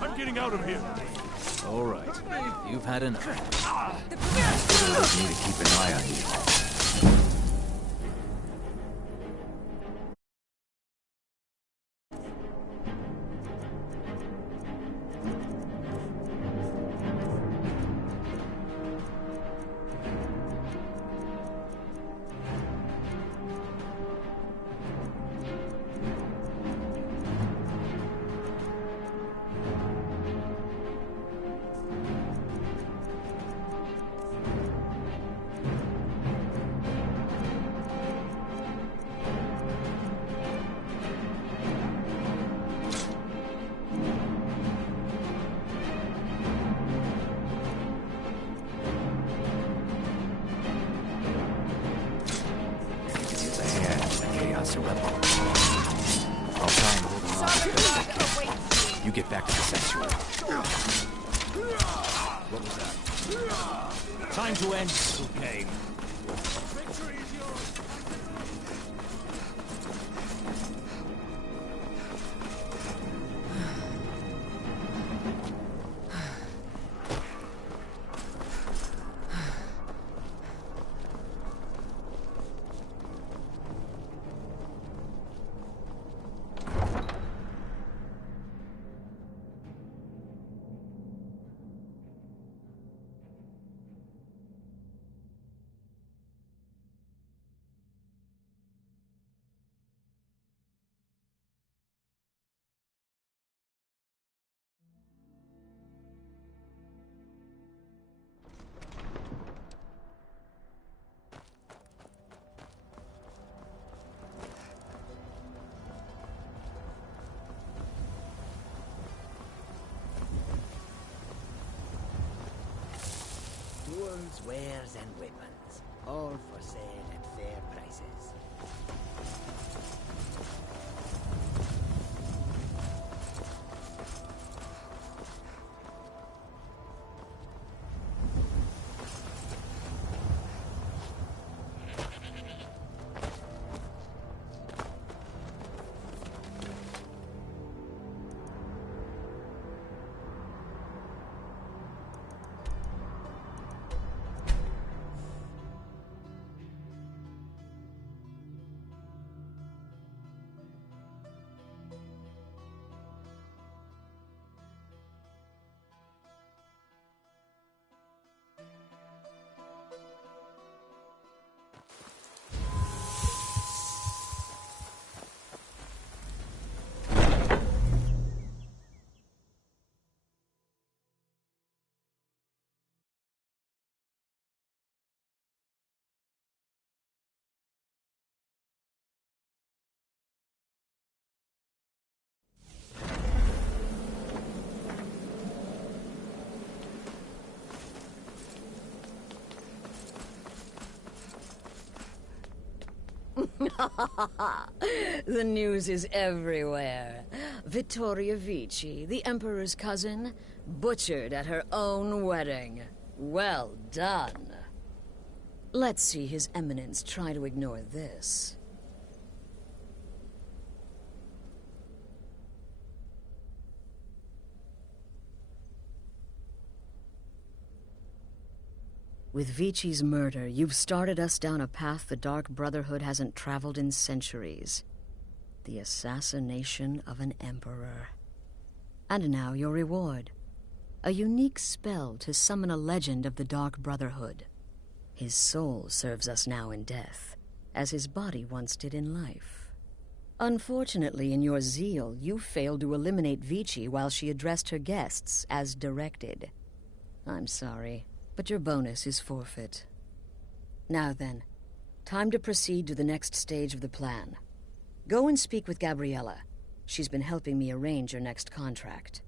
I'm getting out of here. All right. You've had enough. I need to keep an eye on you. You get back to the sanctuary. What was that? Time to end this little game. Victory is yours. Tools, wares, and weapons, all for sale at fair prices. The news is everywhere. Vittoria Vici, the Emperor's cousin, butchered at her own wedding. Well done. Let's see His Eminence try to ignore this. With Vici's murder, you've started us down a path the Dark Brotherhood hasn't traveled in centuries. The assassination of an emperor. And now your reward. A unique spell to summon a legend of the Dark Brotherhood. His soul serves us now in death, as his body once did in life. Unfortunately, in your zeal, you failed to eliminate Vici while she addressed her guests as directed. I'm sorry, but your bonus is forfeit. Now then, time to proceed to the next stage of the plan. Go and speak with Gabriella. She's been helping me arrange your next contract.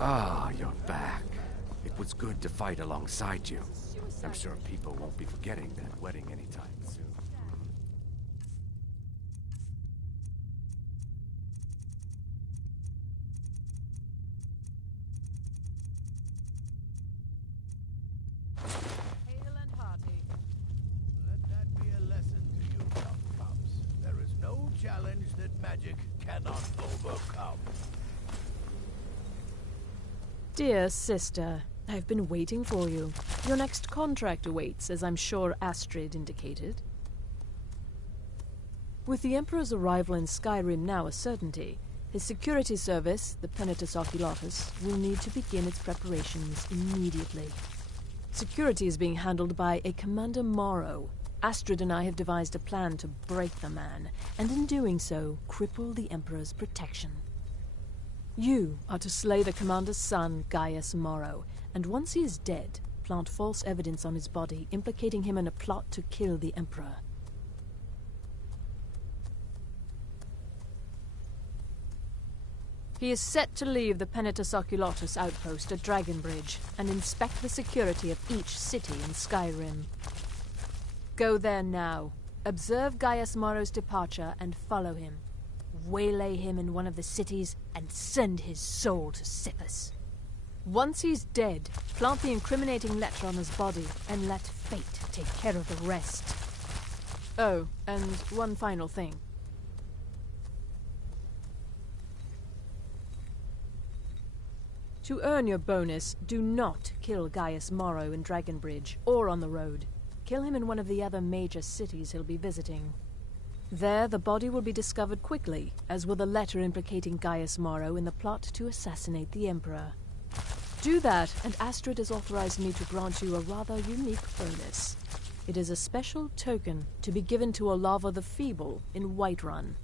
Ah, you're back. It was good to fight alongside you. I'm sure people won't be forgetting that wedding anytime soon. Hale and hearty. Let that be a lesson to you, young pups. There is no challenge that magic cannot overcome. Dear sister, I've been waiting for you. Your next contract awaits, as I'm sure Astrid indicated. With the Emperor's arrival in Skyrim now a certainty, his security service, the Penitus Oculatus, will need to begin its preparations immediately. Security is being handled by a Commander Morrow. Astrid and I have devised a plan to break the man, and in doing so, cripple the Emperor's protection. You are to slay the Commander's son, Gaius Morrow, and once he is dead, plant false evidence on his body, implicating him in a plot to kill the Emperor. He is set to leave the Penitus Oculatus outpost at Dragonbridge and inspect the security of each city in Skyrim. Go there now, observe Gaius Morrow's departure and follow him. Waylay him in one of the cities and send his soul to Sithis. Once he's dead, plant the incriminating letter on his body and let fate take care of the rest. Oh, and one final thing. To earn your bonus, do not kill Gaius Morrow in Dragonbridge or on the road. Kill him in one of the other major cities he'll be visiting. There, the body will be discovered quickly, as will the letter implicating Gaius Morrow in the plot to assassinate the Emperor. Do that, and Astrid has authorized me to grant you a rather unique bonus. It is a special token to be given to Olava the Feeble in Whiterun.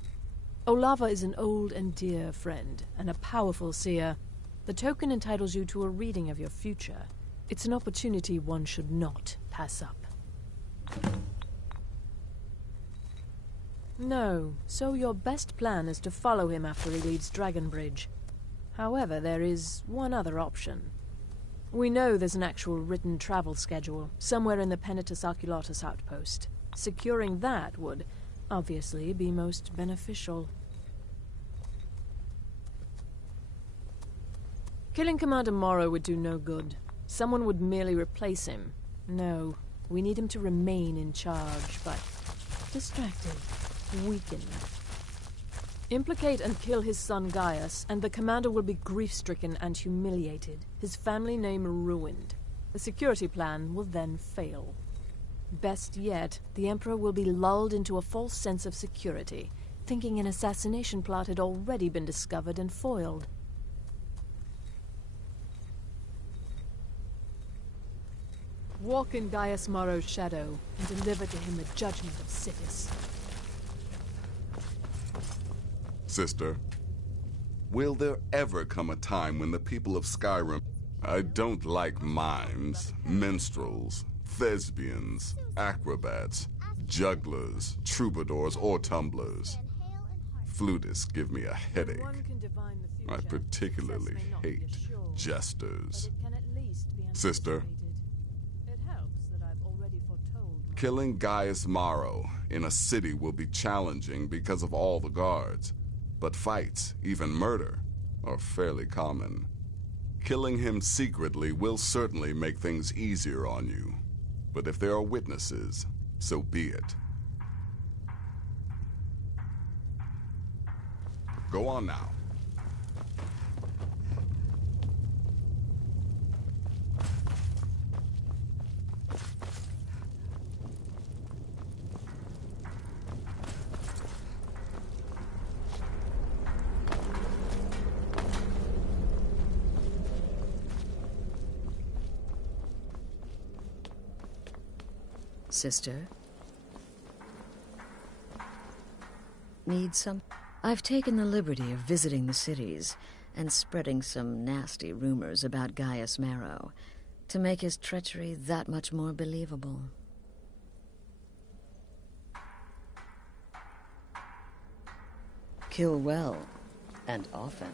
Olava is an old and dear friend, and a powerful seer. The token entitles you to a reading of your future. It's an opportunity one should not pass up. No, so your best plan is to follow him after he leaves Dragonbridge. However, there is one other option. We know there's an actual written travel schedule, somewhere in the Penitus Oculatus outpost. Securing that would, obviously, be most beneficial. Killing Commander Morrow would do no good. Someone would merely replace him. No, we need him to remain in charge, but distracted. Weakened. Implicate and kill his son Gaius, and the commander will be grief-stricken and humiliated, his family name ruined. The security plan will then fail. Best yet, the Emperor will be lulled into a false sense of security, thinking an assassination plot had already been discovered and foiled. Walk in Gaius Morrow's shadow, and deliver to him the judgment of Sithis. Sister, will there ever come a time when the people of Skyrim... I don't like mimes, minstrels, thespians, acrobats, jugglers, troubadours, or tumblers. Flutists give me a headache. I particularly hate jesters. Sister, killing Gaius Morrow in a city will be challenging because of all the guards. But fights, even murder, are fairly common. Killing him secretly will certainly make things easier on you. But if there are witnesses, so be it. Go on now. Sister? Need some? I've taken the liberty of visiting the cities and spreading some nasty rumors about Gaius Morrow to make his treachery that much more believable. Kill well, and often.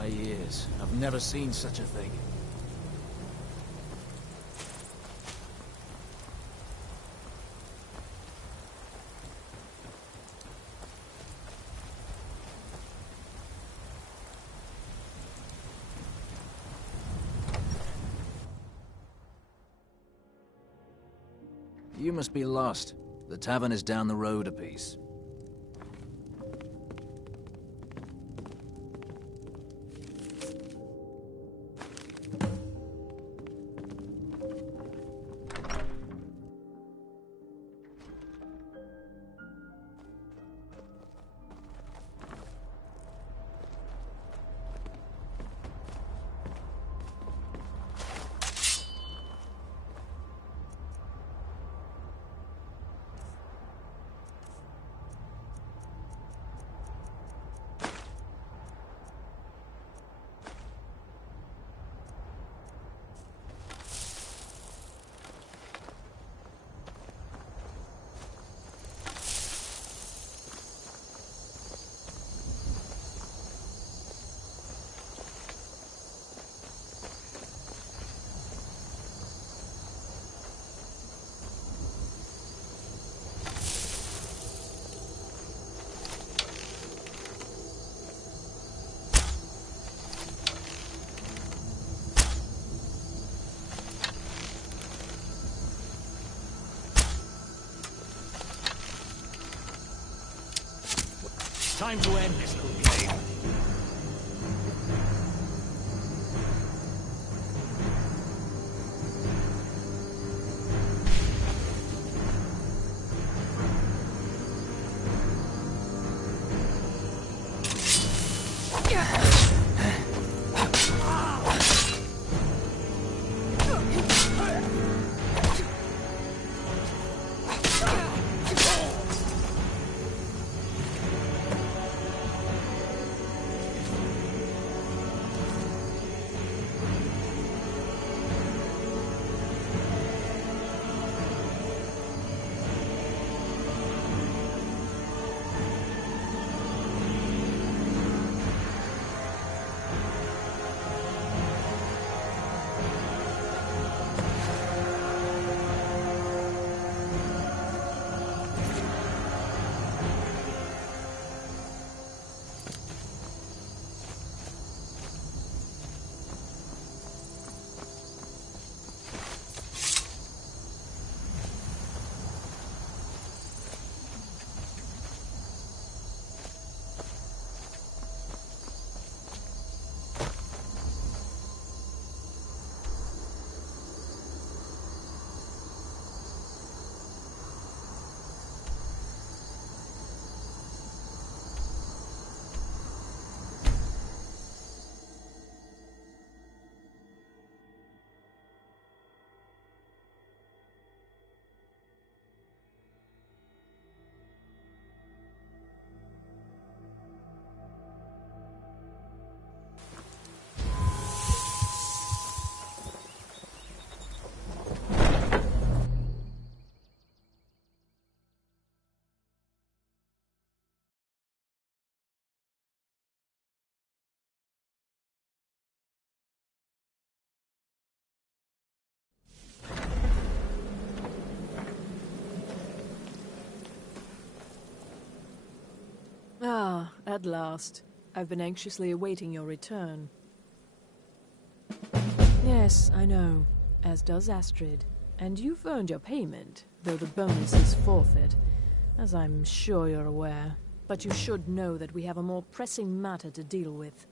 my years, I've never seen such a thing. You must be lost. The tavern is down the road a piece. Time to end this little game. Ah, at last. I've been anxiously awaiting your return. Yes, I know. As does Astrid. And you've earned your payment, though the bonus is forfeit, as I'm sure you're aware. But you should know that we have a more pressing matter to deal with.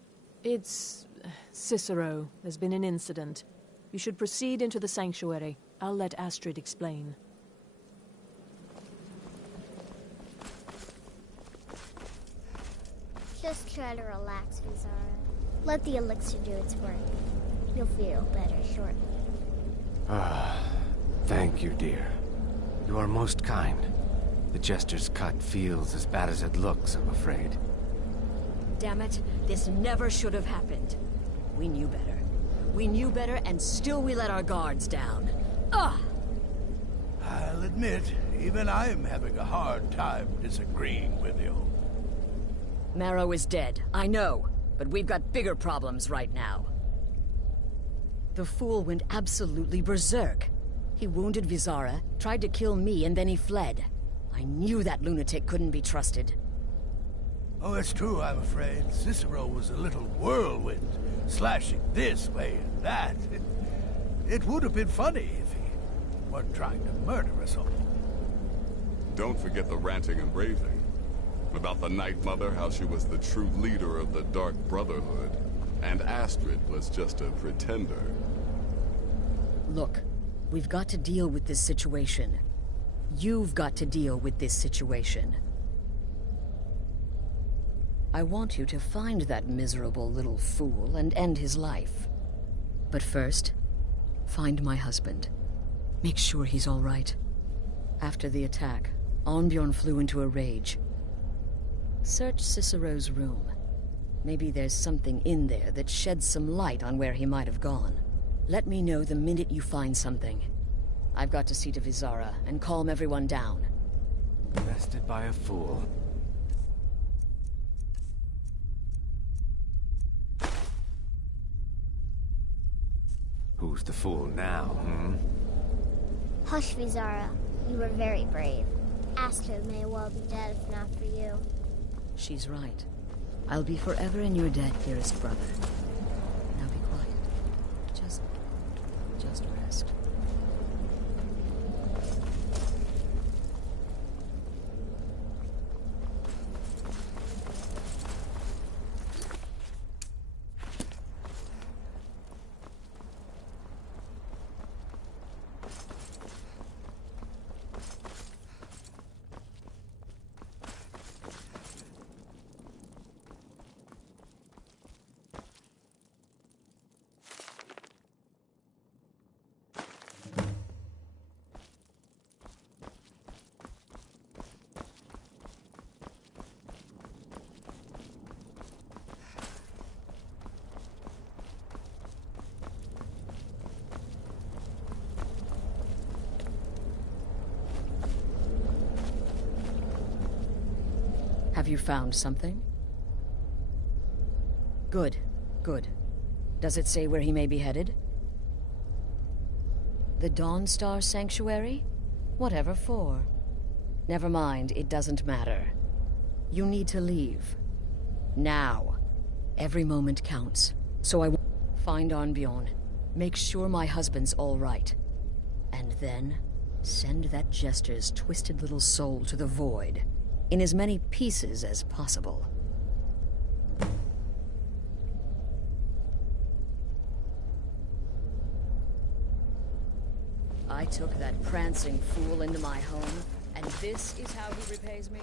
It's... Cicero. There's been an incident. You should proceed into the sanctuary. I'll let Astrid explain. Just try to relax, Vizara. Let the elixir do its work. You'll feel better shortly. Thank you, dear. You are most kind. The Jester's cut feels as bad as it looks, I'm afraid. Damn it, this never should have happened. We knew better. We knew better, and still we let our guards down. Ugh! I'll admit, even I'm having a hard time disagreeing with you. Marrow is dead, I know. but we've got bigger problems right now. The fool went absolutely berserk. He wounded Vizara, tried to kill me, and then he fled. I knew that lunatic couldn't be trusted. Oh, it's true, I'm afraid. Cicero was a little whirlwind, slashing this way and that. It would have been funny if he weren't trying to murder us all. Don't forget the ranting and raving. About the Night Mother, how she was the true leader of the Dark Brotherhood, and Astrid was just a pretender. Look, we've got to deal with this situation. You've got to deal with this situation. I want you to find that miserable little fool and end his life. But first, find my husband. Make sure he's all right. After the attack, Arnbjorn flew into a rage. Search Cicero's room. Maybe there's something in there that sheds some light on where he might have gone. Let me know the minute you find something. I've got to see to Vizara and calm everyone down. Bested by a fool. Who's the fool now, Hush, Vizara. You were very brave. Astrid may well be dead if not for you. She's right. I'll be forever in your debt, dearest brother. Now be quiet. Just rest. Have you found something? Good, good. Does it say where he may be headed? The Dawnstar Sanctuary? Whatever for. Never mind, it doesn't matter. You need to leave. Now. Every moment counts. So I find Arnbjorn. Make sure my husband's all right. And then, send that jester's twisted little soul to the void. In as many pieces as possible. I took that prancing fool into my home, and this is how he repays me?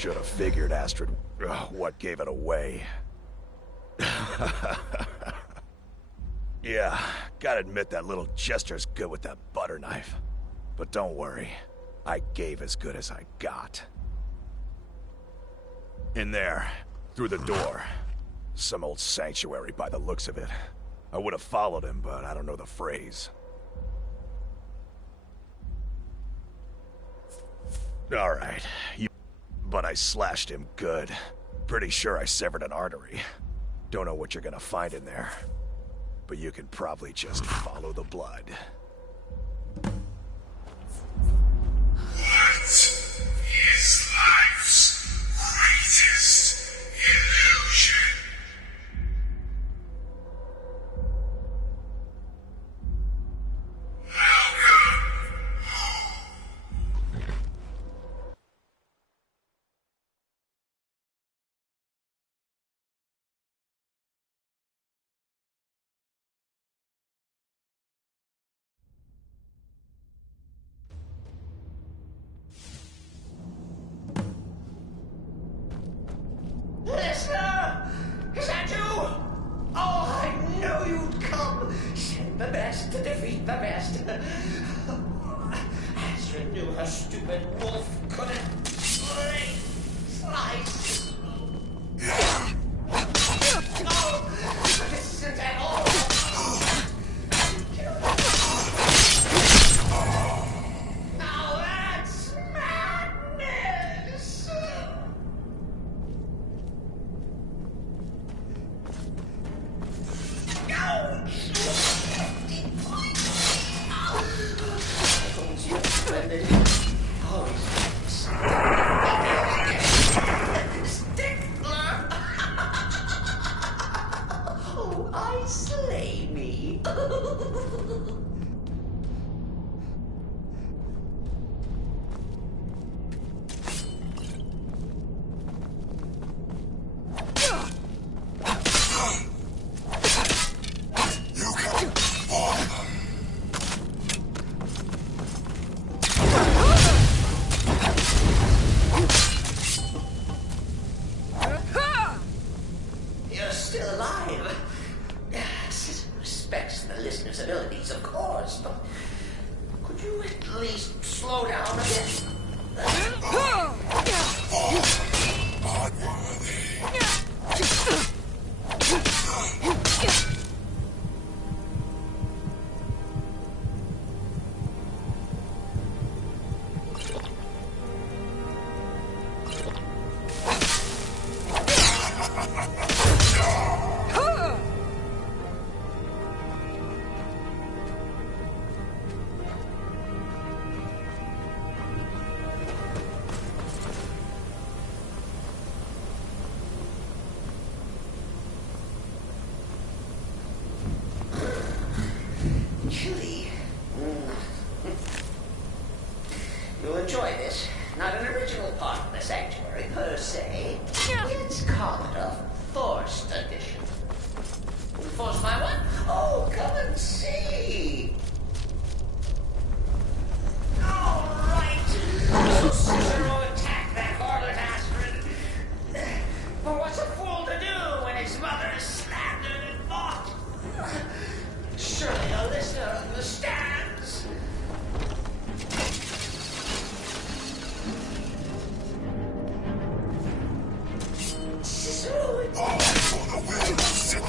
Should have figured, Astrid. Ugh, what gave it away? Yeah, gotta admit that little gesture's good with that butter knife. But don't worry, I gave as good as I got. In there, through the door. Some old sanctuary by the looks of it. I would have followed him, but I don't know the phrase. Alright, but I slashed him good. Pretty sure I severed an artery. Don't know what you're gonna find in there. But you can probably just follow the blood. What is life's greatest illusion? Listener! Is that you? Oh, I knew you'd come. Send the best to defeat the best. Astrid knew her stupid wolf couldn't slice. No! This isn't at all. Now that's madness! Oh, I slay me. You can fall them. You're still alive. Citizen respects the listener's abilities, of course, but could you at least slow down a bit? Unworthy. Chilly. You'll enjoy this. Not an original part of the sanctuary, per se. Let's call it a forced addition. Forced by what? Oh, come and see. All right. So Cicero attacked that harlot Astrid. But what's a fool to do when his mother is slandered and mocked? Surely a listener understands. Cicero. All for the will of Sith.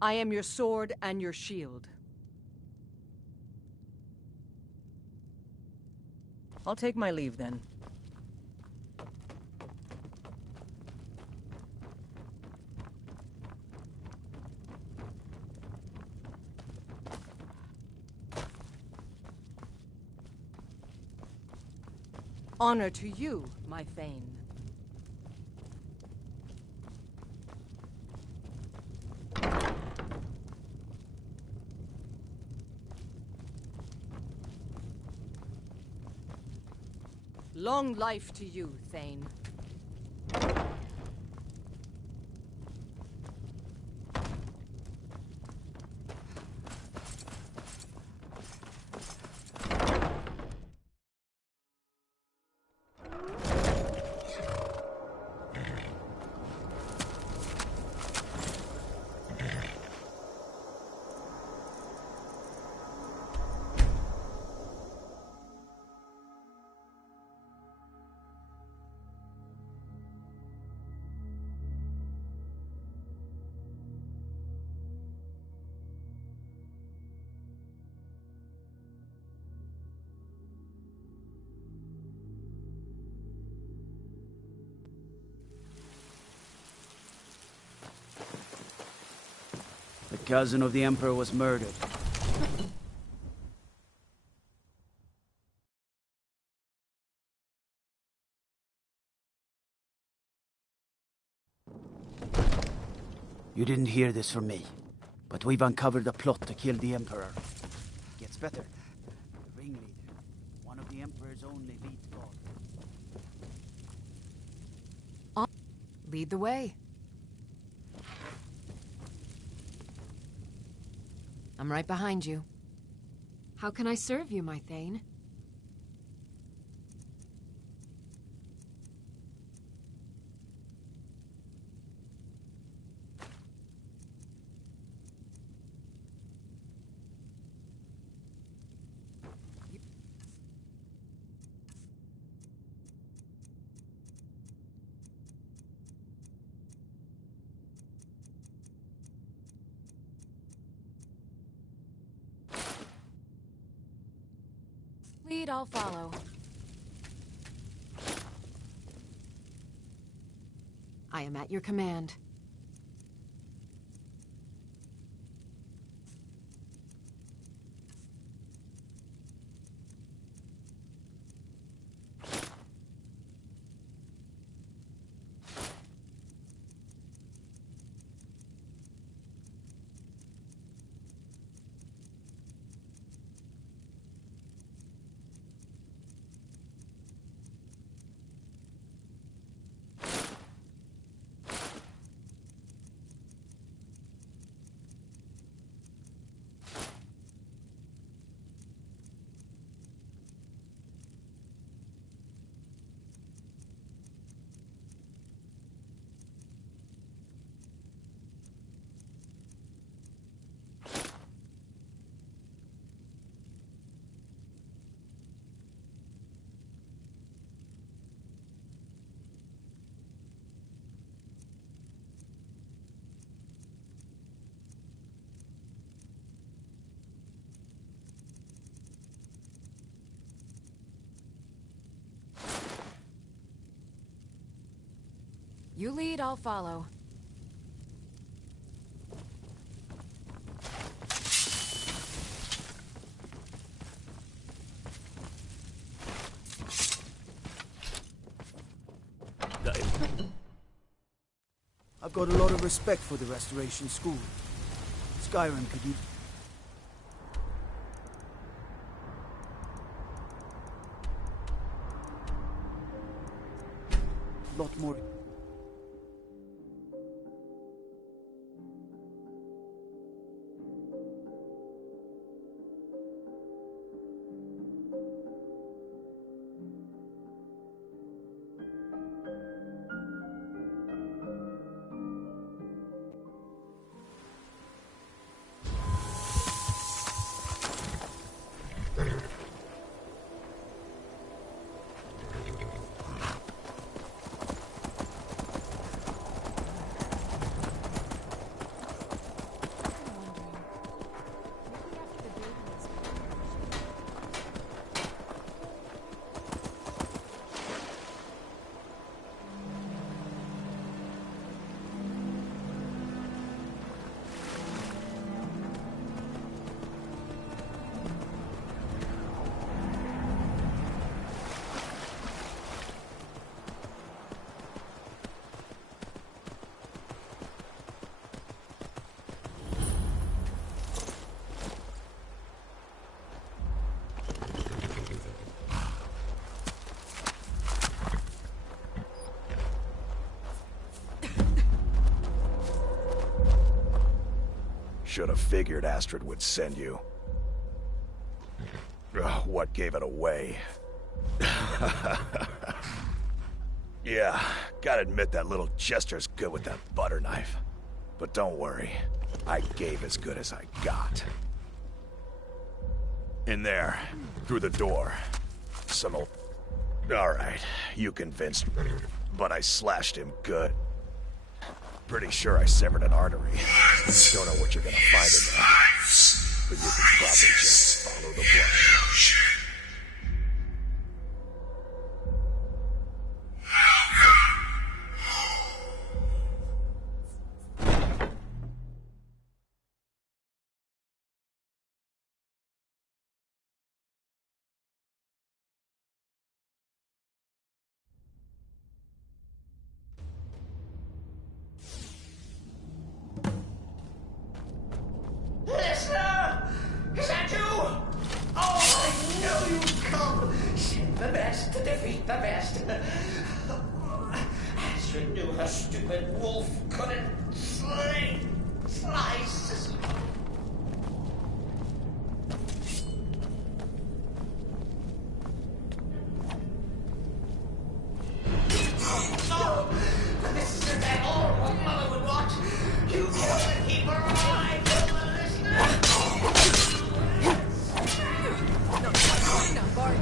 I am your sword and your shield. I'll take my leave then. Honor to you, my Thane. Long life to you, Thane. The cousin of the Emperor was murdered. You didn't hear this from me, but we've uncovered a plot to kill the Emperor. It gets better. The ringleader, one of the Emperor's own elite guard. Lead the way. I'm right behind you. How can I serve you, my Thane? Lead, I'll follow. I am at your command. You lead, I'll follow. I've got a lot of respect for the Restoration School. SKYRIM could use... a lot more... Should have figured Astrid would send you. Ugh, what gave it away? Yeah, gotta admit that little Jester's good with that butter knife. But don't worry, I gave as good as I got. In there, through the door. Some old... Alright, you convinced me, but I slashed him good. Pretty sure I severed an artery. Don't know what you're gonna find in there, but you can probably just follow the blood. Listener! Is that you? Oh, I know you'd come. Send the best to defeat the best. Astrid knew her stupid wolf couldn't slice. No, but this isn't at all what Mother would want. You kill the keeper or I kill the listener. No, Bart.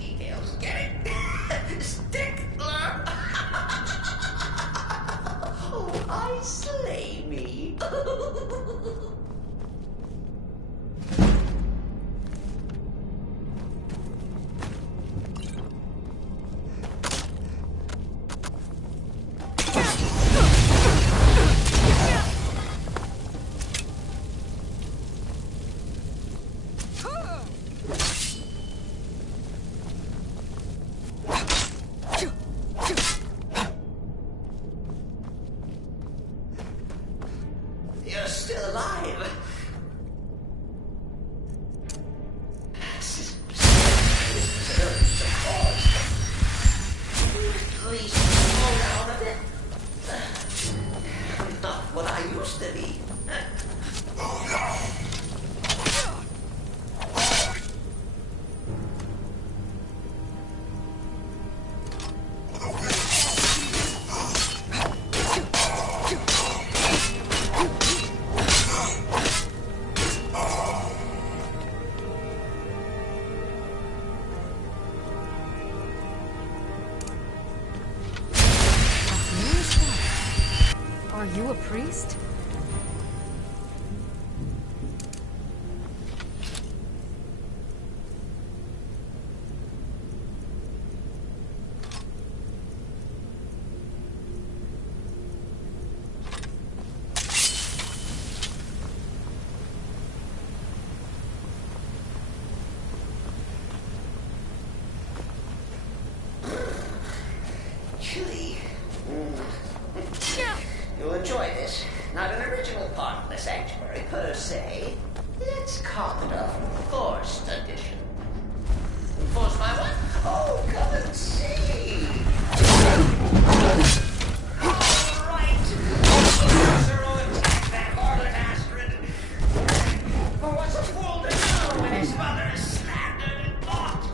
Details, get it? Stickler. Oh, I slay me. You're still alive. At least slow down a bit. Not what I used to be. Are you a priest? Chilly. You'll enjoy this. Not an original part of the sanctuary per se. Let's call it a forced addition. Forced by what? Oh, come and see. All right. Zero attack that harlot Astrid. For what's a fool to do when his mother is slandered and bought?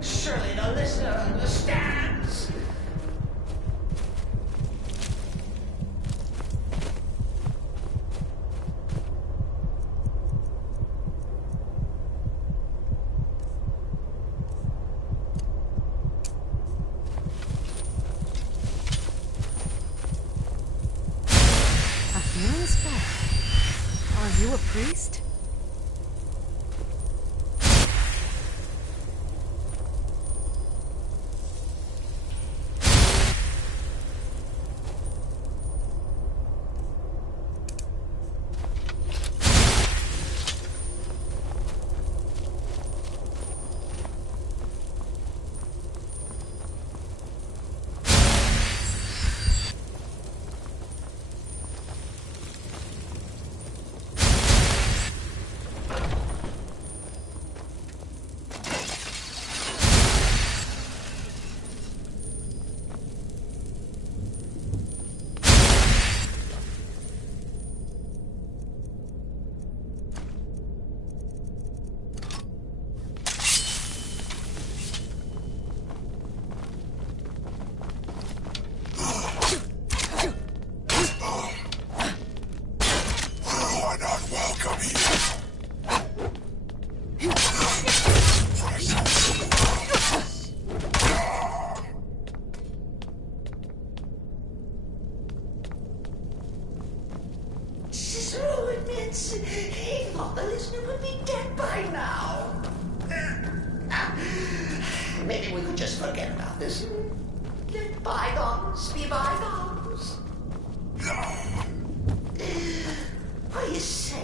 Surely the listener understands. Are you a priest? Come here. Cicero admits he thought the listener would be dead by now. Maybe we could just forget about this and let bygones be bygones. What do you say?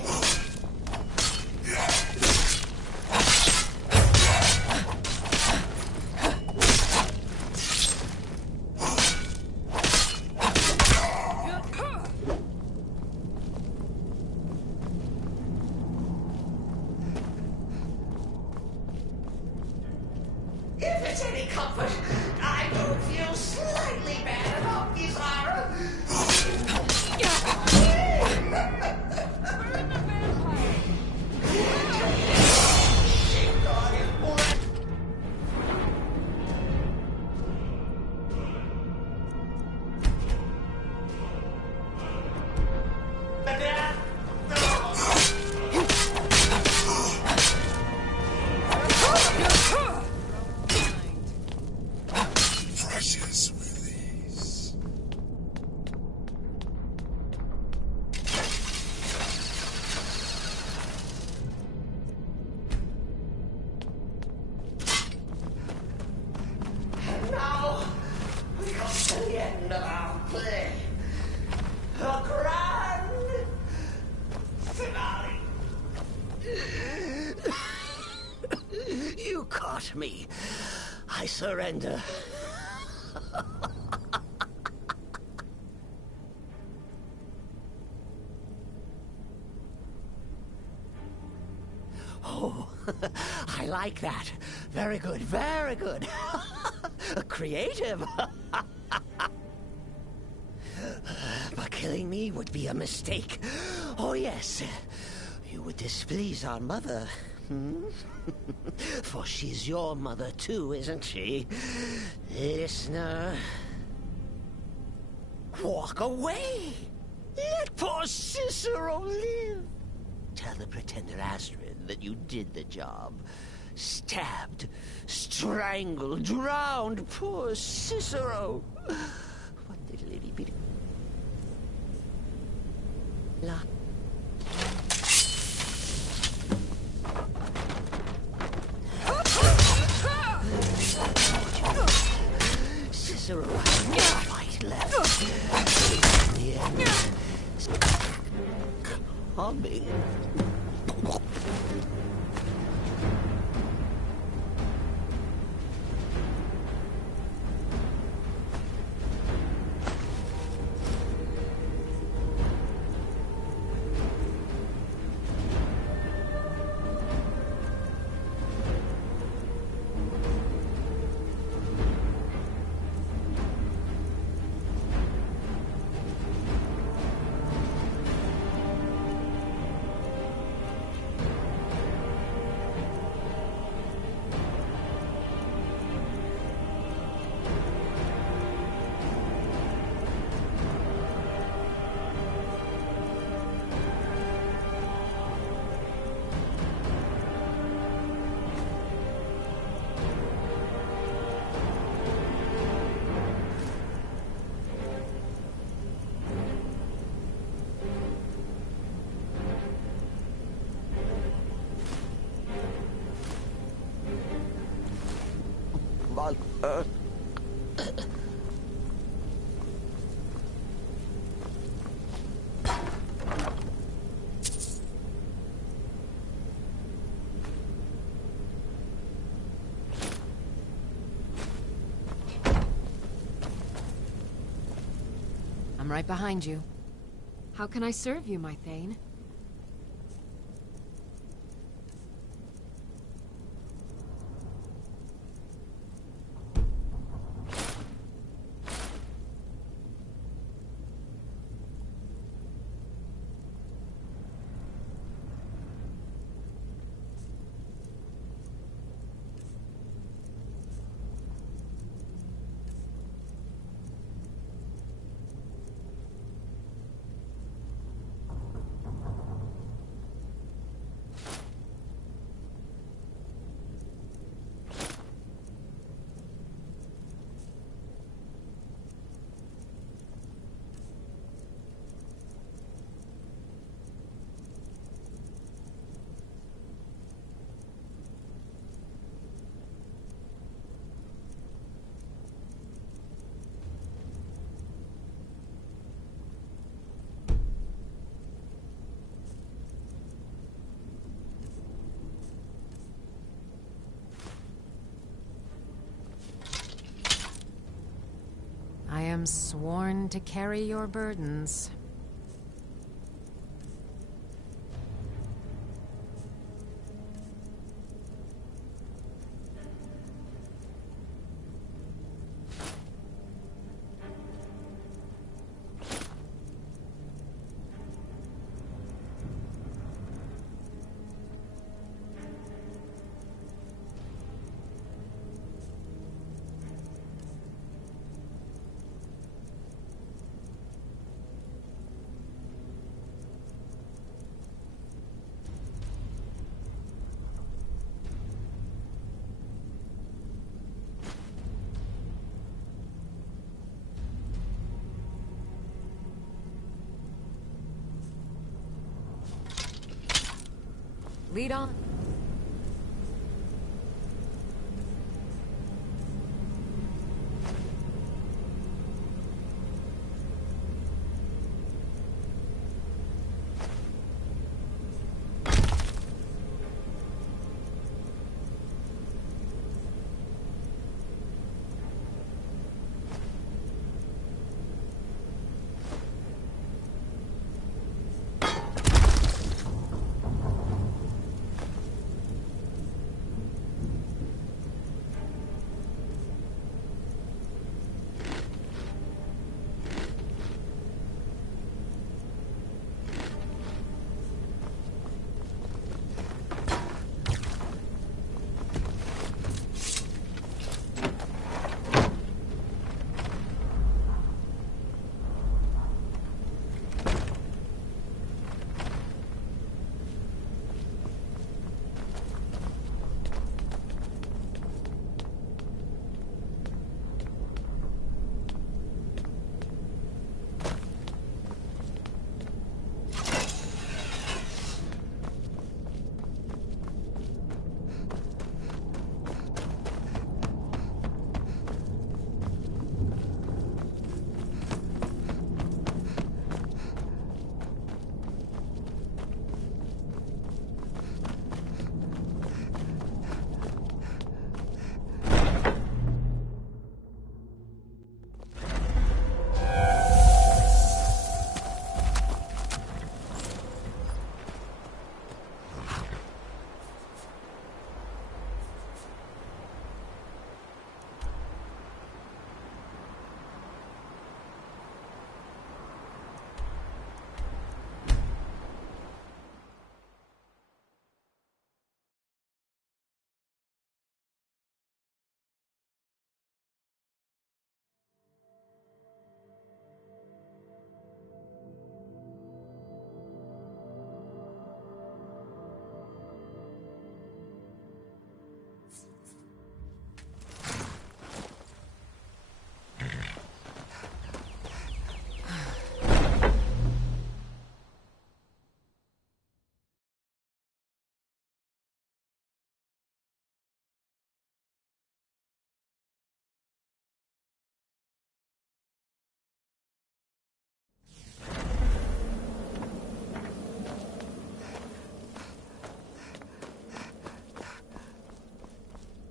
If it's any comfort, I do feel slightly bad about Bizarre. Precious release. And now, we come to the end of our play. The grand finale. You caught me. I surrender. Oh, I like that. Very good, very good. Creative. But killing me would be a mistake. Oh, yes. You would displease our mother. Hmm? For she's your mother too, isn't she? Listener. Walk away. Let poor Cicero live. Tell the pretender Astrid that you did the job. Stabbed, strangled, drowned poor Cicero. What little itty bitty... La... Cicero has no fight left. The end is coming. I'm right behind you. How can I serve you, my Thane? am sworn to carry your burdens. Lead on.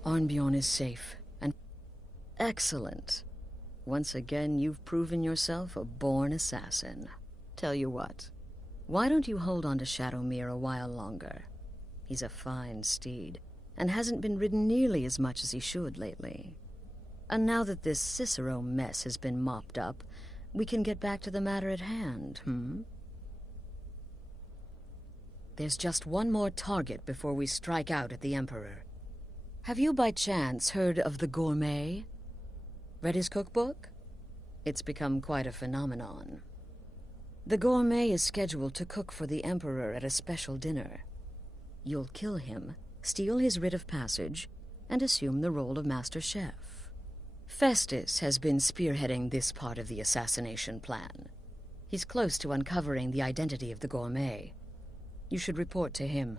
Arnbjorn is safe, and excellent. Once again, you've proven yourself a born assassin. Tell you what, why don't you hold on to Shadowmere a while longer? He's a fine steed, and hasn't been ridden nearly as much as he should lately. And now that this Cicero mess has been mopped up, we can get back to the matter at hand, There's just one more target before we strike out at the Emperor. Have you by chance heard of the Gourmet? Read his cookbook? It's become quite a phenomenon. The Gourmet is scheduled to cook for the Emperor at a special dinner. You'll kill him, steal his writ of passage, and assume the role of Master Chef. Festus has been spearheading this part of the assassination plan. He's close to uncovering the identity of the Gourmet. You should report to him.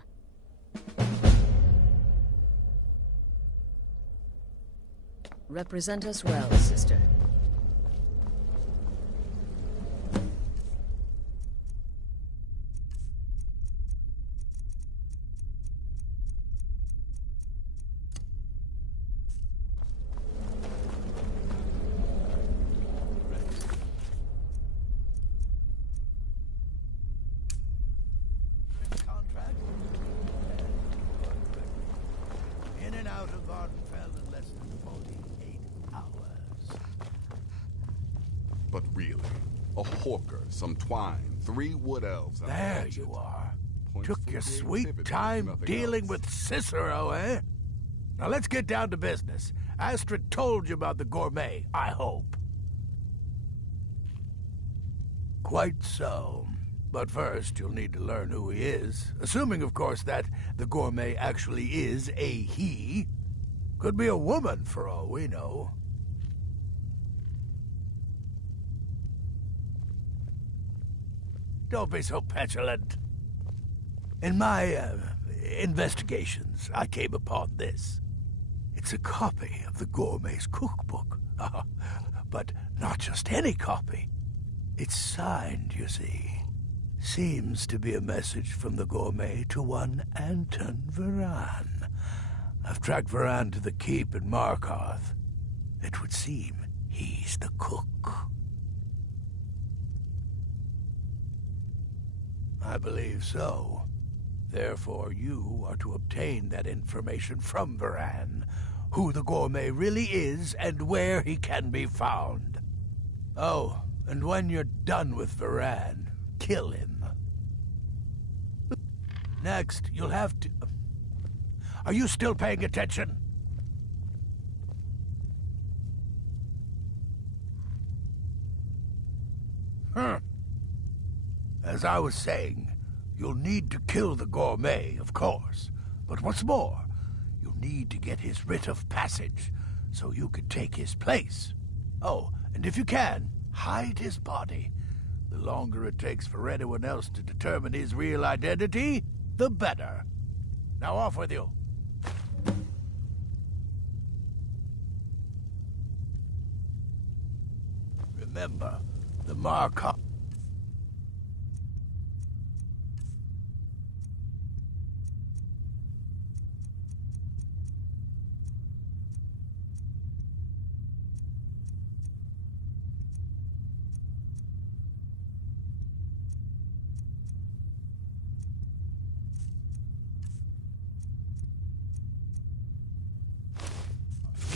Represent us well, sister. A hawker, some twine, 3 wood elves. And There you are. Points Took to your creativity, sweet time nothing dealing else. with Cicero, eh? Now let's get down to business. Astrid told you about the gourmet, I hope. Quite so. But first, you'll need to learn who he is. Assuming, of course, that the gourmet actually is a he. Could be a woman, for all we know. Don't be so petulant. In my investigations, I came upon this. It's a copy of the gourmet's cookbook. But not just any copy. It's signed, you see. Seems to be a message from the gourmet to one Anton Varan. I've tracked Varan to the keep in Markarth. It would seem he's the cook. I believe so. Therefore, you are to obtain that information from Varan, who the gourmet really is and where he can be found. Oh, and when you're done with Varan, kill him. Next, you'll have to... Are you still paying attention? As I was saying, you'll need to kill the gourmet, of course. But what's more, you'll need to get his writ of passage, so you can take his place. Oh, and if you can, hide his body. The longer it takes for anyone else to determine his real identity, the better. Now off with you. Remember, the Markarth...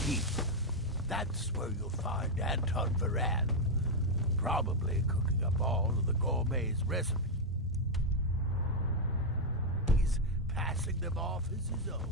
keep. That's where you'll find Anton Varan. Probably cooking up all of the gourmet's recipes. He's passing them off as his own.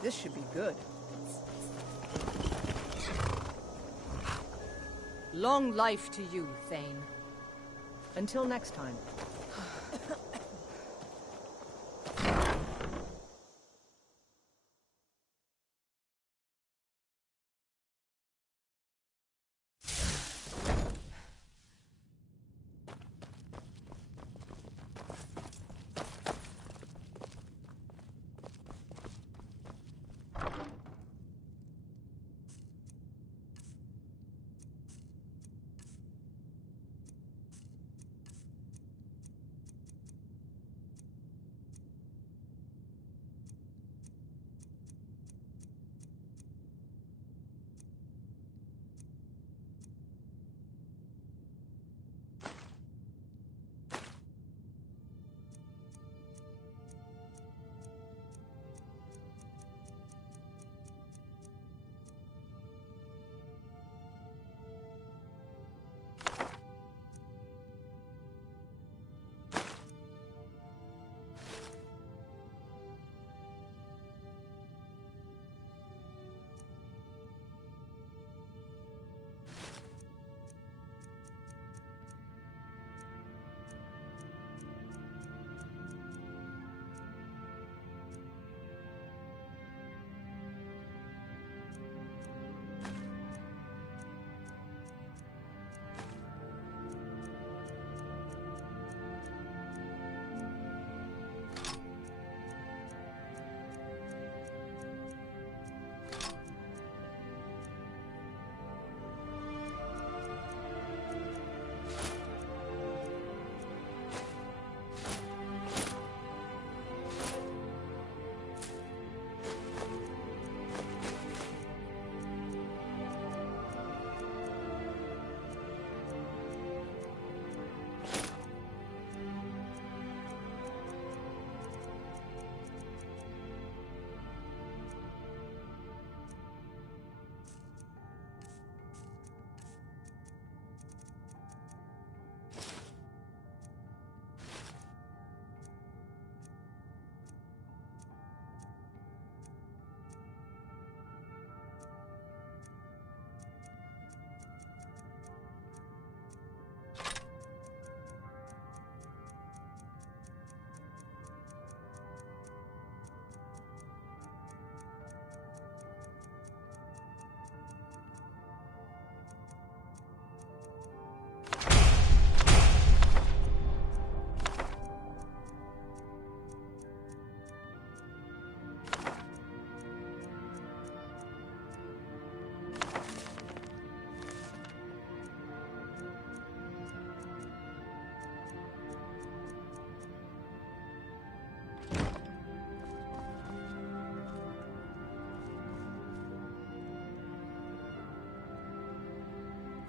This should be good. Long life to you, Thane. Until next time.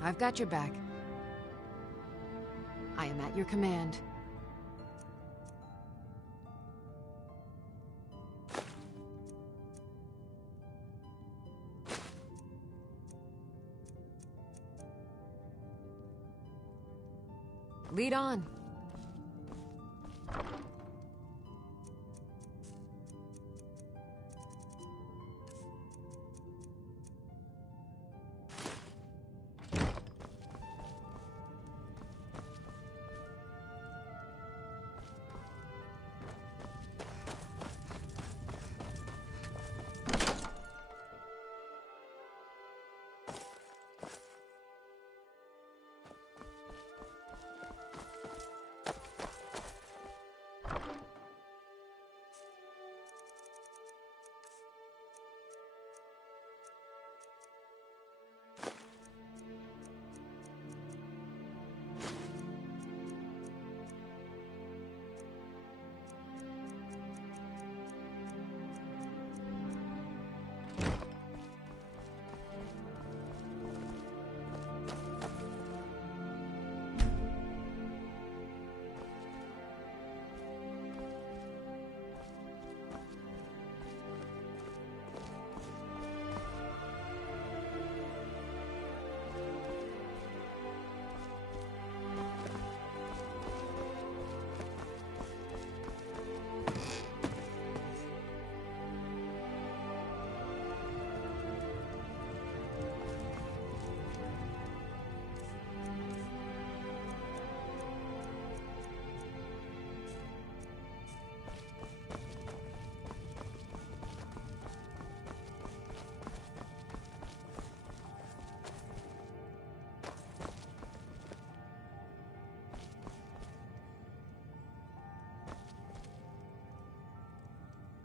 I've got your back. I am at your command. Lead on.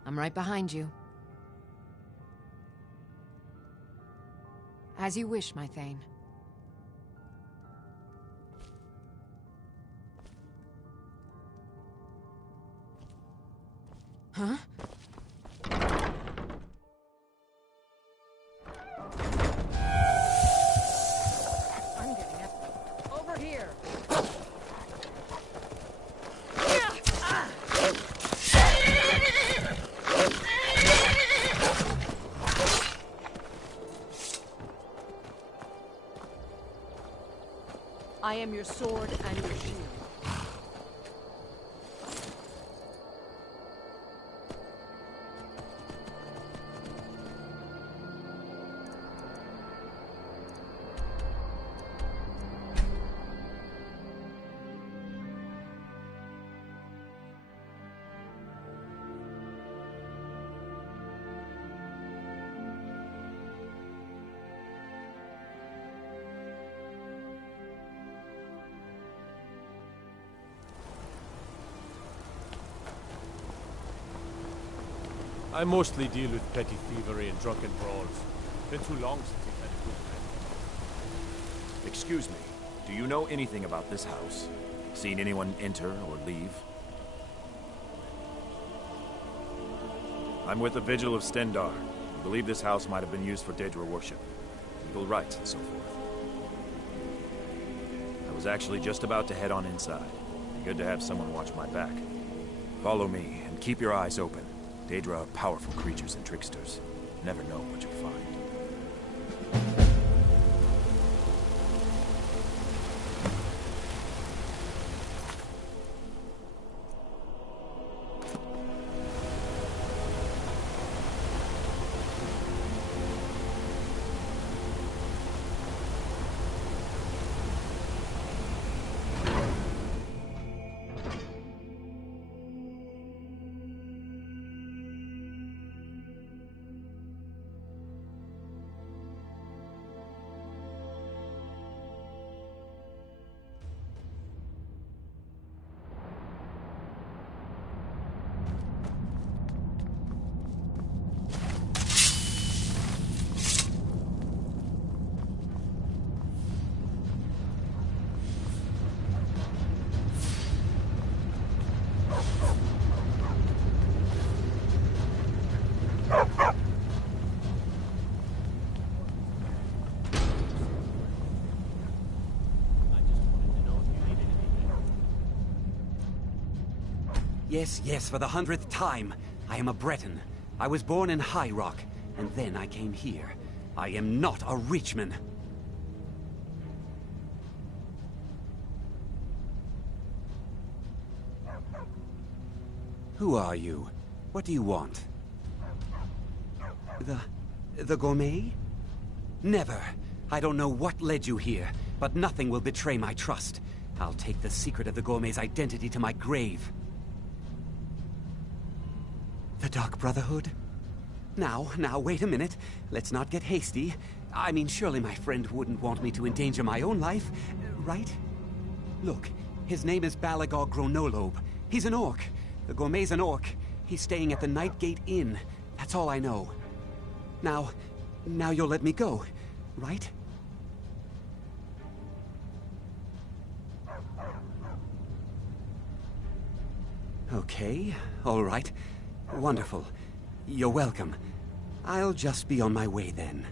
I'm right behind you. As you wish, my Thane. Huh? I'm getting it. Over here. I am your sword and your shield. I mostly deal with petty thievery and drunken brawls. Been too long since we've had a good time. Excuse me, do you know anything about this house? Seen anyone enter or leave? I'm with the Vigil of Stendar. I believe this house might have been used for Daedra worship. Legal rites and so forth. I was actually just about to head on inside. Good to have someone watch my back. Follow me, and keep your eyes open. Daedra are powerful creatures and tricksters. Never know what you'll find. Yes, yes, for the 100th time. I am a Breton. I was born in High Rock, and then I came here. I am not a Richman. Who are you? What do you want? The gourmet? Never. I don't know what led you here, but nothing will betray my trust. I'll take the secret of the gourmet's identity to my grave. The Dark Brotherhood? Now, wait a minute. Let's not get hasty. I mean, surely my friend wouldn't want me to endanger my own life, right? Look, his name is Balagog Gronolobe. He's an orc. The gourmet's an orc. He's staying at the Nightgate Inn. That's all I know. Now you'll let me go, right? Okay, all right. Wonderful. You're welcome. I'll just be on my way then.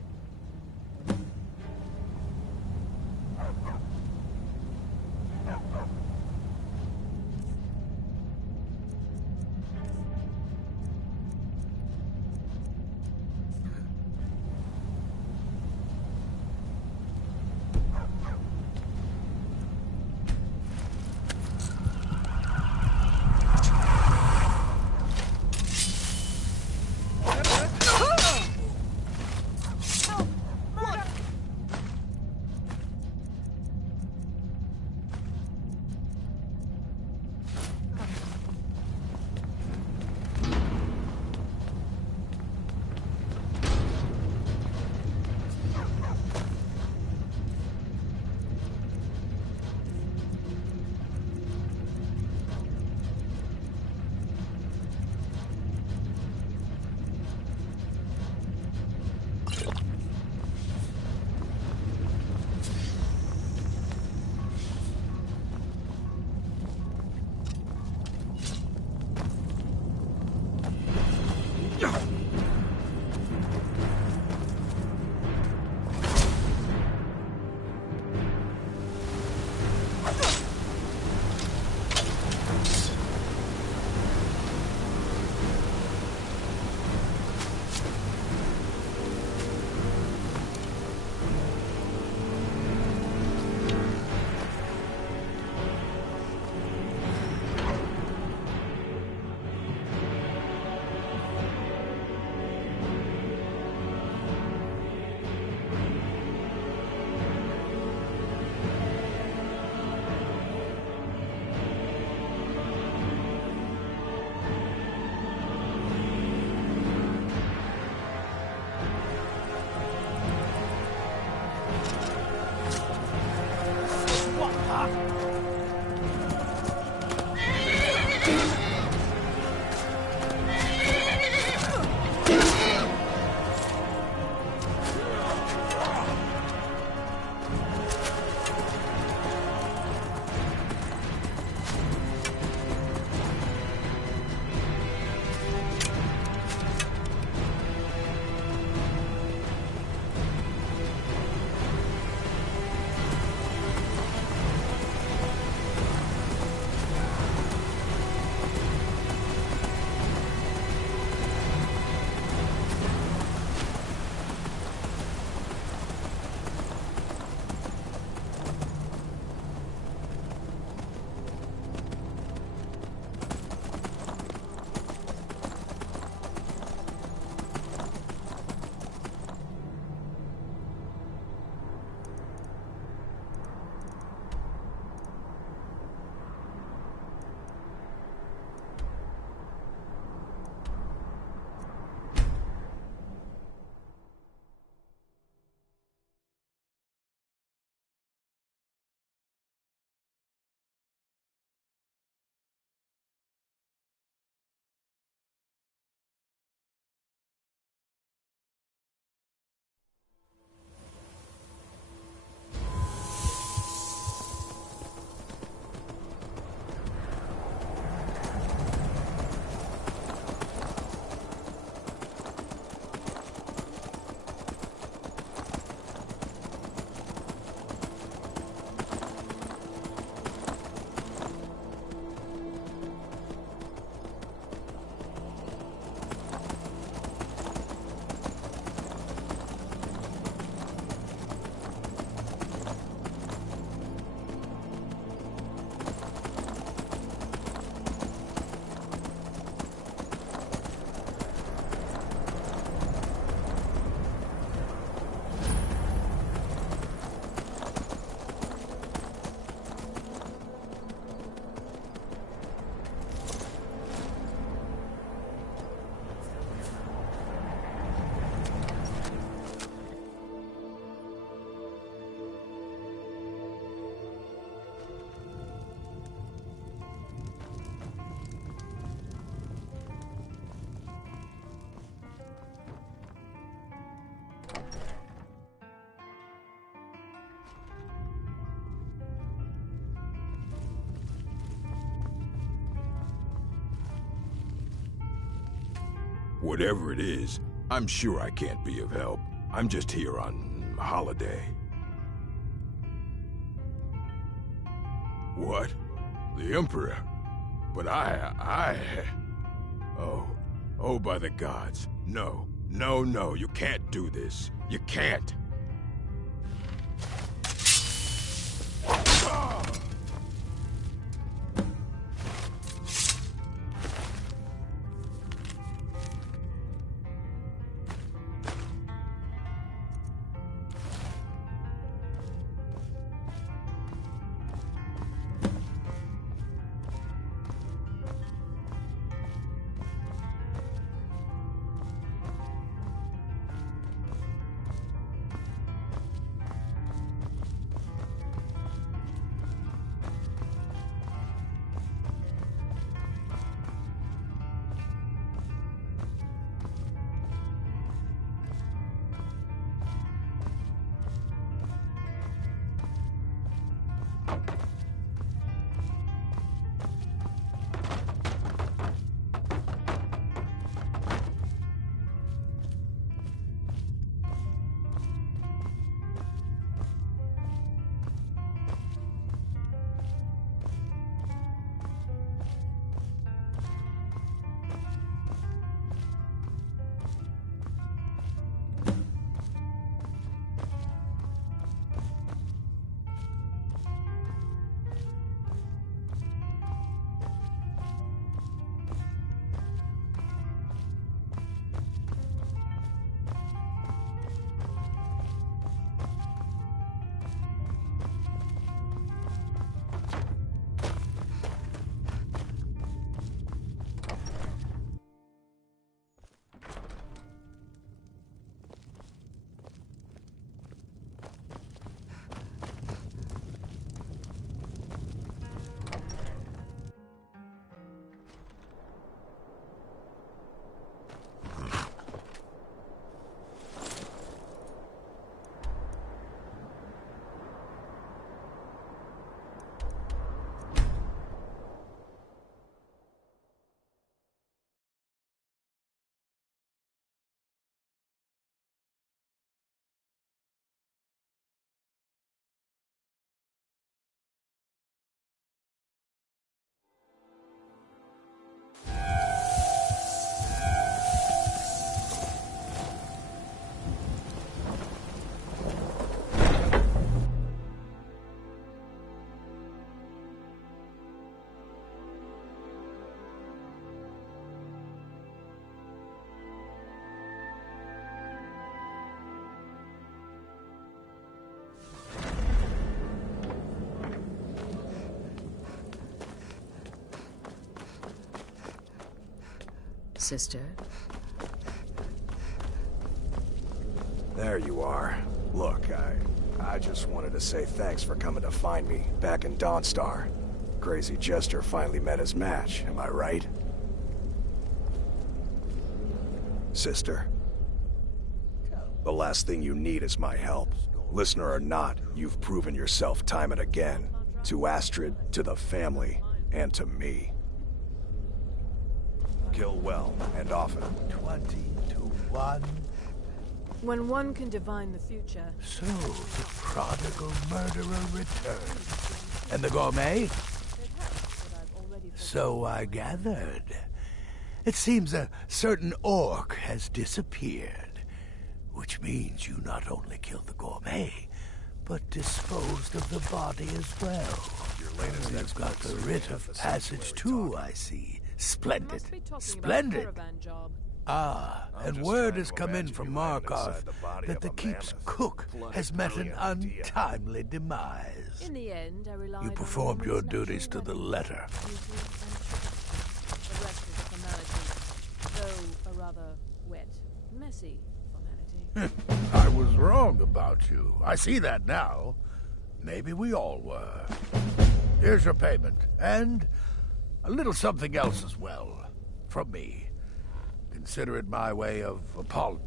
Whatever it is, I'm sure I can't be of help. I'm just here on holiday. What? The Emperor? But Oh, by the gods. No, you can't do this. You can't. Sister? There you are. Look, I just wanted to say thanks for coming to find me back in Dawnstar. Crazy Jester finally met his match, am I right? Sister, the last thing you need is my help. Listener or not, you've proven yourself time and again. To Astrid, to the family, and to me. Kill well and often. 20 to 1. When one can divine the future. So, the prodigal murderer returns. And the gourmet? So I gathered. It seems a certain orc has disappeared. Which means you not only killed the gourmet, but disposed of the body as well. You've got the writ of passage too, I see. Splendid. Splendid. Ah, and word has come in from Markarth that the keep's cook has met an untimely demise. In the end, I relied You performed your duties to the letter. The rest is a formality, though a rather wet, messy formality. I was wrong about you. I see that now. Maybe we all were. Here's your payment, and a little something else as well, from me. Consider it my way of apology.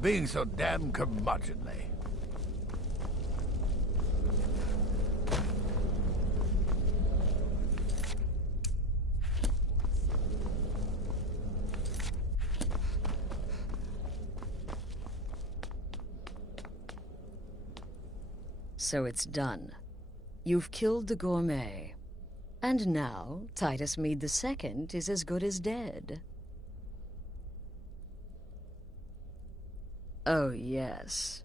being so damn curmudgeonly. So it's done. You've killed the gourmet. And now, Titus Mead II is as good as dead. Oh, yes.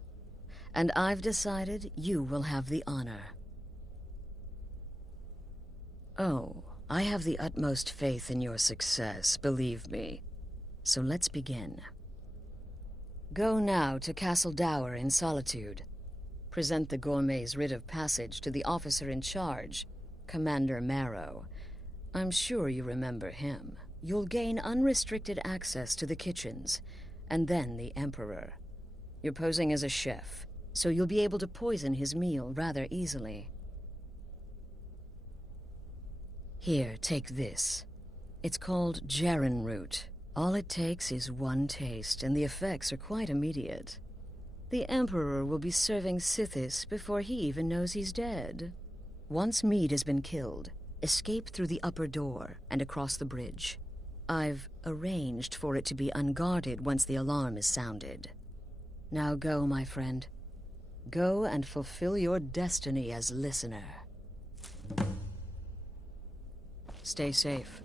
And I've decided you will have the honor. Oh, I have the utmost faith in your success, believe me. So let's begin. Go now to Castle Dower in Solitude. Present the gourmet's writ of passage to the officer in charge, Commander Marrow. I'm sure you remember him. You'll gain unrestricted access to the kitchens, and then the Emperor. You're posing as a chef, so you'll be able to poison his meal rather easily. Here, take this. It's called Jarren root. All it takes is one taste, and the effects are quite immediate. The Emperor will be serving Sithis before he even knows he's dead. Once Mead has been killed, escape through the upper door and across the bridge. I've arranged for it to be unguarded once the alarm is sounded. Now go, my friend. Go and fulfill your destiny as listener. Stay safe.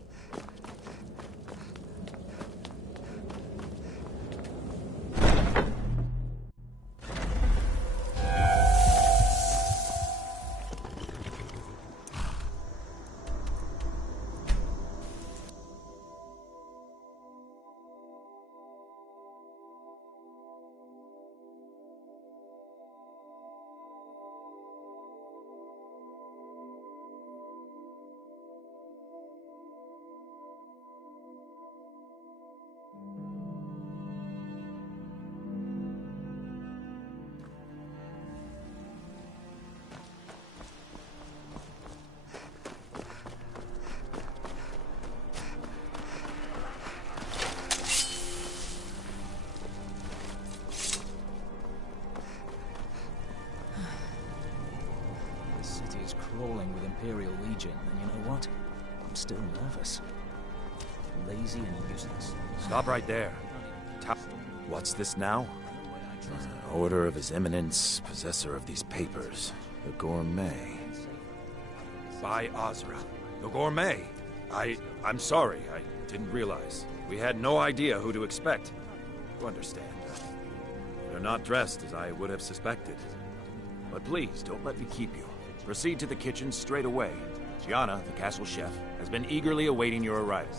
Crawling with Imperial Legion, and you know what? I'm still nervous. Lazy and useless. Stop right there. What's this now? Order of His Eminence, possessor of these papers. The Gourmet. By Azra. The Gourmet! I'm sorry, I didn't realize. We had no idea who to expect. You understand. They're not dressed as I would have suspected. But please, don't let me keep you. Proceed to the kitchen straight away. Gianna, the castle chef, has been eagerly awaiting your arrival.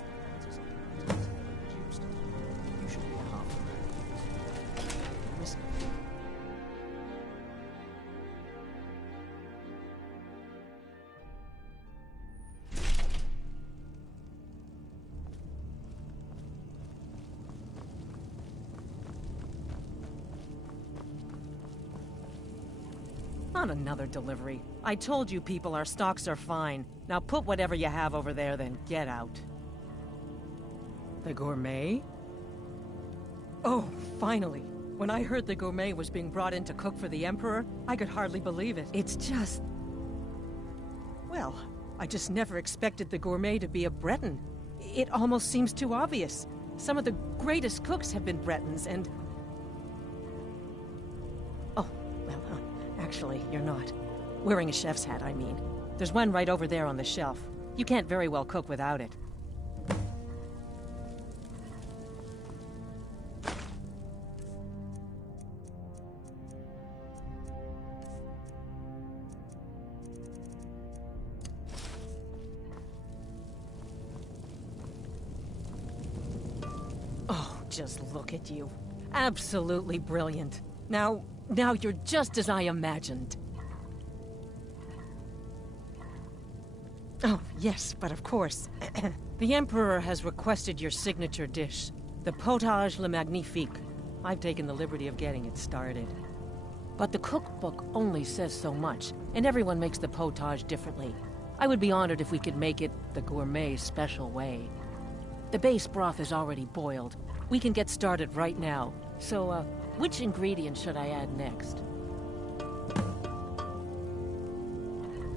Not another delivery. I told you people our stocks are fine. Now put whatever you have over there, then get out. The Gourmet? Oh, finally. When I heard the Gourmet was being brought in to cook for the Emperor, I could hardly believe it. It's just... Well, I just never expected the Gourmet to be a Breton. It almost seems too obvious. Some of the greatest cooks have been Bretons, and... Oh, well, actually, you're not. Wearing a chef's hat, I mean. There's one right over there on the shelf. You can't very well cook without it. Oh, just look at you. Absolutely brilliant. Now you're just as I imagined. Oh, yes, but of course. The Emperor has requested your signature dish, the potage le magnifique. I've taken the liberty of getting it started. But the cookbook only says so much, and everyone makes the potage differently. I would be honored if we could make it the Gourmet special way. The base broth is already boiled. We can get started right now. So, which ingredient should I add next?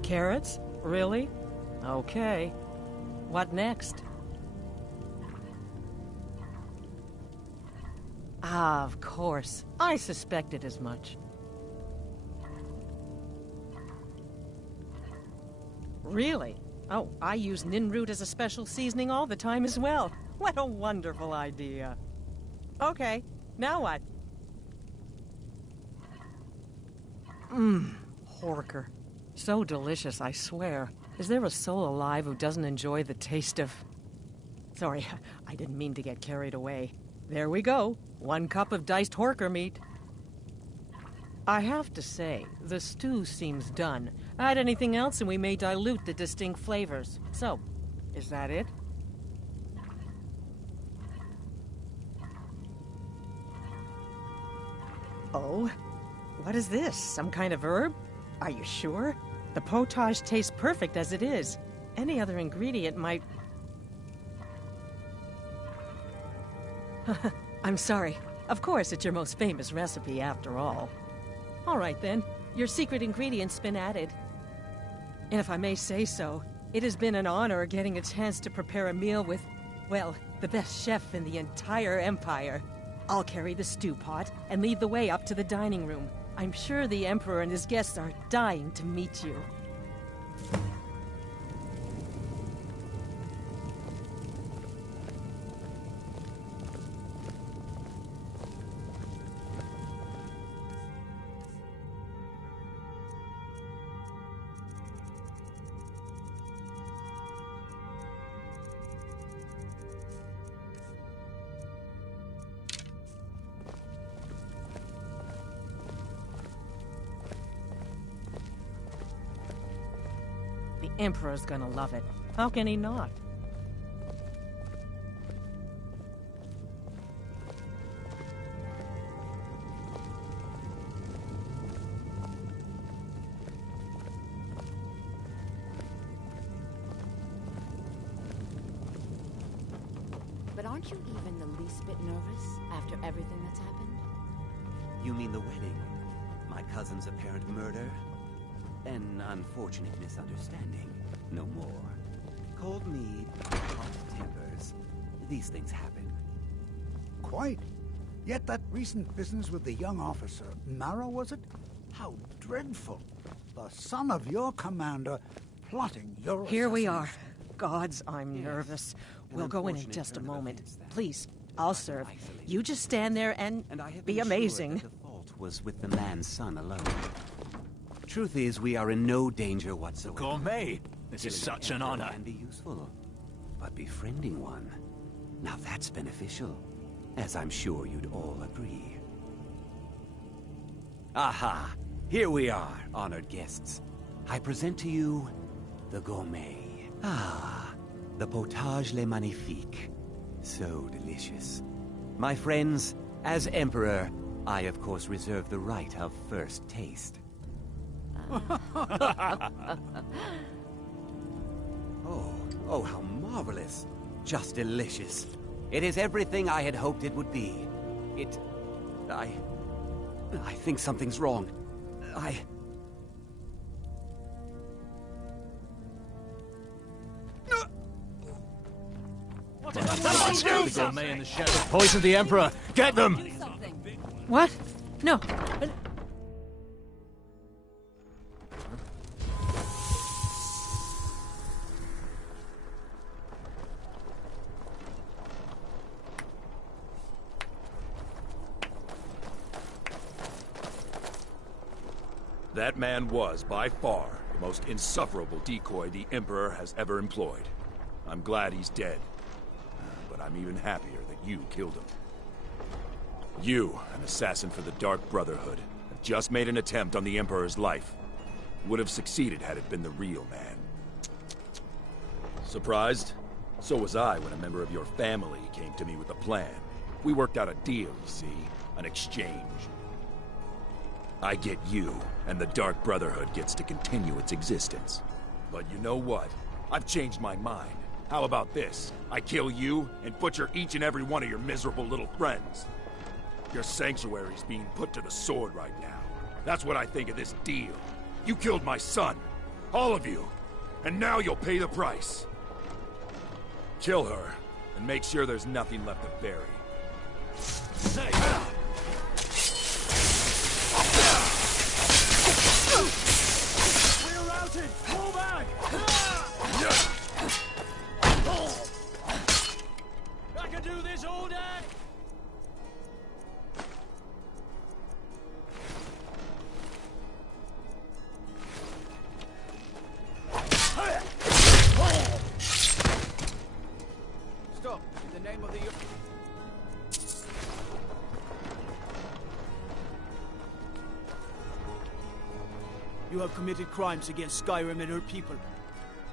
Carrots? Really? Okay. What next? Ah, of course. I suspected as much. Really? Oh, I use nin root as a special seasoning all the time as well. What a wonderful idea. Okay, now what? Horker. So delicious, I swear. Is there a soul alive who doesn't enjoy the taste of... Sorry, I didn't mean to get carried away. There we go. 1 cup of diced horker meat. I have to say, the stew seems done. Add anything else and we may dilute the distinct flavors. So, is that it? Oh? What is this? Some kind of herb? Are you sure? The potage tastes perfect as it is. Any other ingredient might... I'm sorry. Of course, it's your most famous recipe after all. All right then, your secret ingredient's been added. And if I may say so, it has been an honor getting a chance to prepare a meal with, well, the best chef in the entire Empire. I'll carry the stew pot and lead the way up to the dining room. I'm sure the Emperor and his guests are dying to meet you. The Emperor's gonna love it. How can he not? But aren't you even the least bit nervous after everything that's happened? You mean the wedding? My cousin's apparent murder? An unfortunate misunderstanding. No more. Cold mead, hot tempers. These things happen. Quite. Yet that recent business with the young officer, Marrow, was it? How dreadful. The son of your commander plotting your Here we are. Gods, I'm nervous. We'll go in just a moment. Please, I'll serve. You just stand there and be amazing. Sure that the fault was with the man's son alone. Truth is, we are in no danger whatsoever. Gourmet! This is such an honor. Can be useful, but befriending one, now that's beneficial, as I'm sure you'd all agree. Aha! Here we are, honored guests. I present to you the gourmet. Ah, the potage le magnifique. So delicious. My friends, as Emperor, I of course reserve the right of first taste. Oh, how marvelous. Just delicious. It is everything I had hoped it would be. I think something's wrong. The gourmet and the chef poisoned the Emperor. Get them! What? No. That man was, by far, the most insufferable decoy the Emperor has ever employed. I'm glad he's dead. But I'm even happier that you killed him. You, an assassin for the Dark Brotherhood, have just made an attempt on the Emperor's life. Would have succeeded had it been the real man. Surprised? So was I when a member of your family came to me with a plan. We worked out a deal, you see, an exchange. I get you, and the Dark Brotherhood gets to continue its existence. But you know what? I've changed my mind. How about this? I kill you, and butcher each and every one of your miserable little friends. Your sanctuary's being put to the sword right now. That's what I think of this deal. You killed my son. All of you. And now you'll pay the price. Kill her, and make sure there's nothing left to bury. We're routed! Pull back! I can do this all day! Stop! In the name of the... You have committed crimes against Skyrim and her people.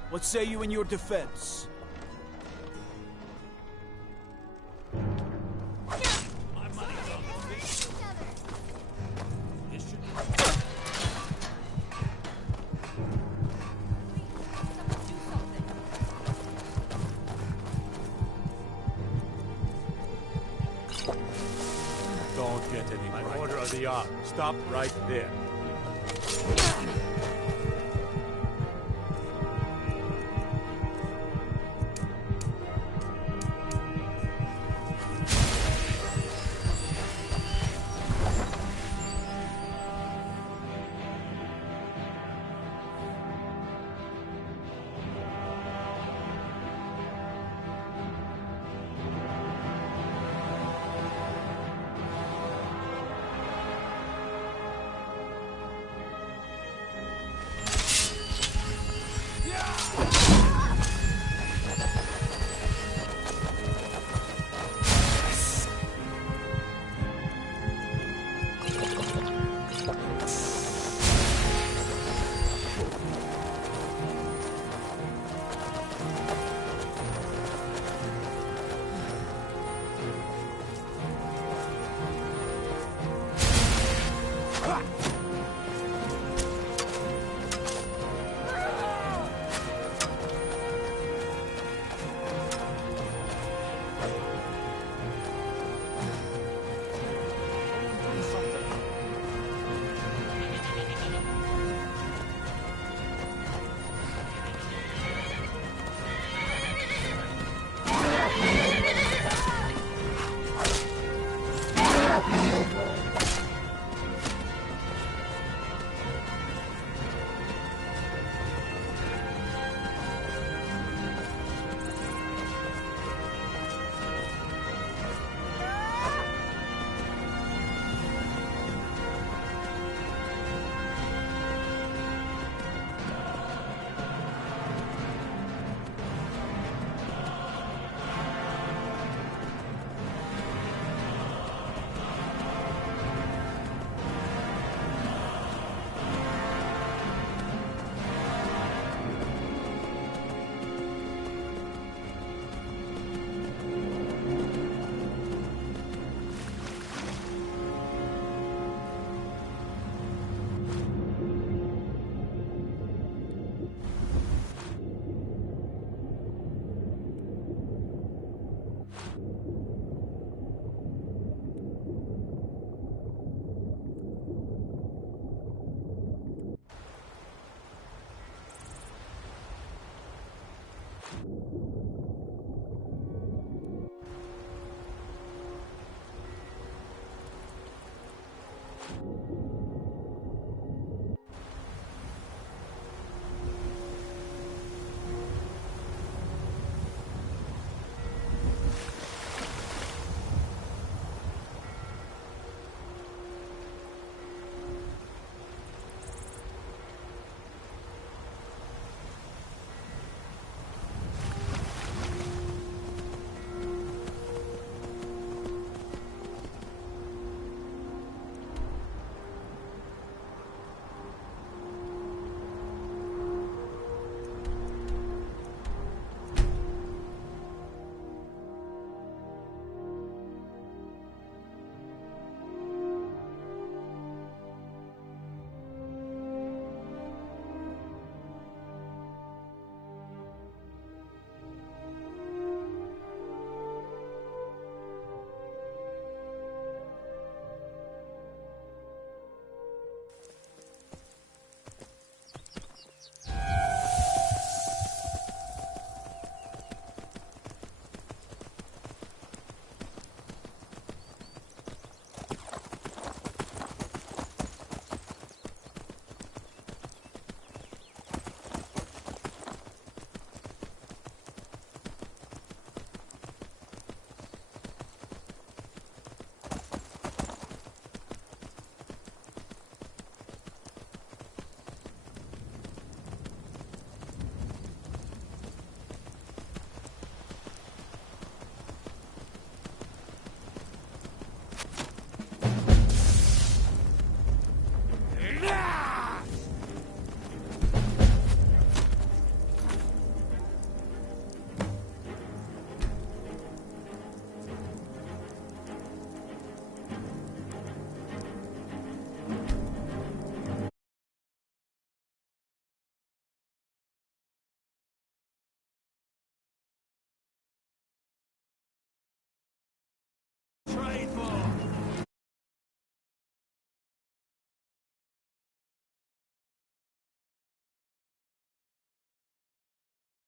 What say you in your defense? Don't get any brighter. Order of the ark. Stop right there.